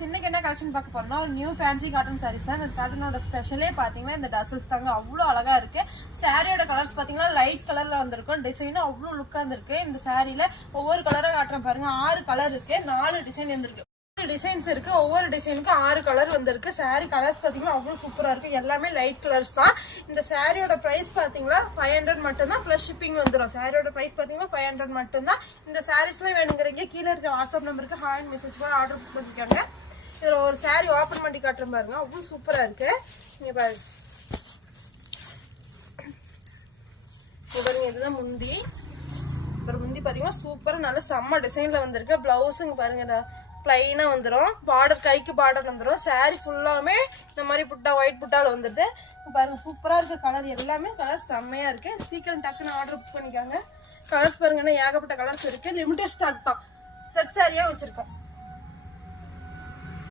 Guys இன்னைக்கு என்ன collection பார்க்க போறோம்னா ஒரு நியூ ஃபேன்சி காட்டன் சாரீஸ் தான். இந்த காட்டனோட ஸ்பெஷலே பாத்தீங்கன்னா இந்த டசல்ஸ் தாங்க. அவ்வளோ அழகா இருக்கு. சாரியோட கலர்ஸ் பாத்தீங்கன்னா லைட் கலர்ல வந்திருக்கும். டிசைனும் அவ்வளோ லுக்கா இருந்திருக்கு. இந்த சாரியில ஒவ்வொரு கலரா காட்டுறேன் பாருங்க. 6 கலர் இருக்கு, 4 டிசைன் வந்திருக்கு. டிசைன்ஸ் இருக்கு. ஒவ்வொரு டிசைனுக்கு 6 கலர் வந்திருக்கு. சாரி கலர்ஸ் பாத்தீங்கன்னா அவ்வளவு சூப்பரா இருக்கு. எல்லாமே லைட் கலர்ஸ் தான். இந்த சாரியோட பிரைஸ் பாத்தீங்கன்னா 500 மட்டும் தான். பிளஸ் ஷிப்பிங் வந்துடும். சாரியோட பிரைஸ் பாத்தீங்கன்னா 500 மட்டும் தான். இந்த சாரீஸ்ல வேணுங்கிறீங்க கீழே இருக்க வாட்ஸ்அப் நம்பருக்கு ஹாய் மெசேஜ் கூட ஆர்டர் பண்ணிக்கோங்க. இதுல ஒரு சாரி ஓபன் பண்ணி காட்டுறேன் பாருங்க. அவ்வளவு சூப்பரா இருக்கு. நீங்க பாருங்க, இதுதான் முந்தி. அப்புறம் முந்தி பாத்தீங்கன்னா சூப்பரா நல்ல செம்ம டிசைன்ல வந்திருக்கு. பிளவுஸுங்க பாருங்க பிளைனா வந்துடும். பார்டர் கைக்கு பார்டர் வந்துடும். சாரி ஃபுல்லாமே இந்த மாதிரி புட்டா ஒயிட் புட்டால வந்துடுது. பாருங்க சூப்பரா இருக்கு. கலர் எல்லாமே கலர் செம்மையா இருக்கு. சீக்கிரம் டக்குன்னு ஆர்டர் புக் பண்ணிக்காங்க. கலர்ஸ் பாருங்கன்னா ஏகப்பட்ட கலர்ஸ் இருக்கு. லிமிடெட் ஸ்டாக் தான். செட் சாரியா வச்சிருக்கோம்.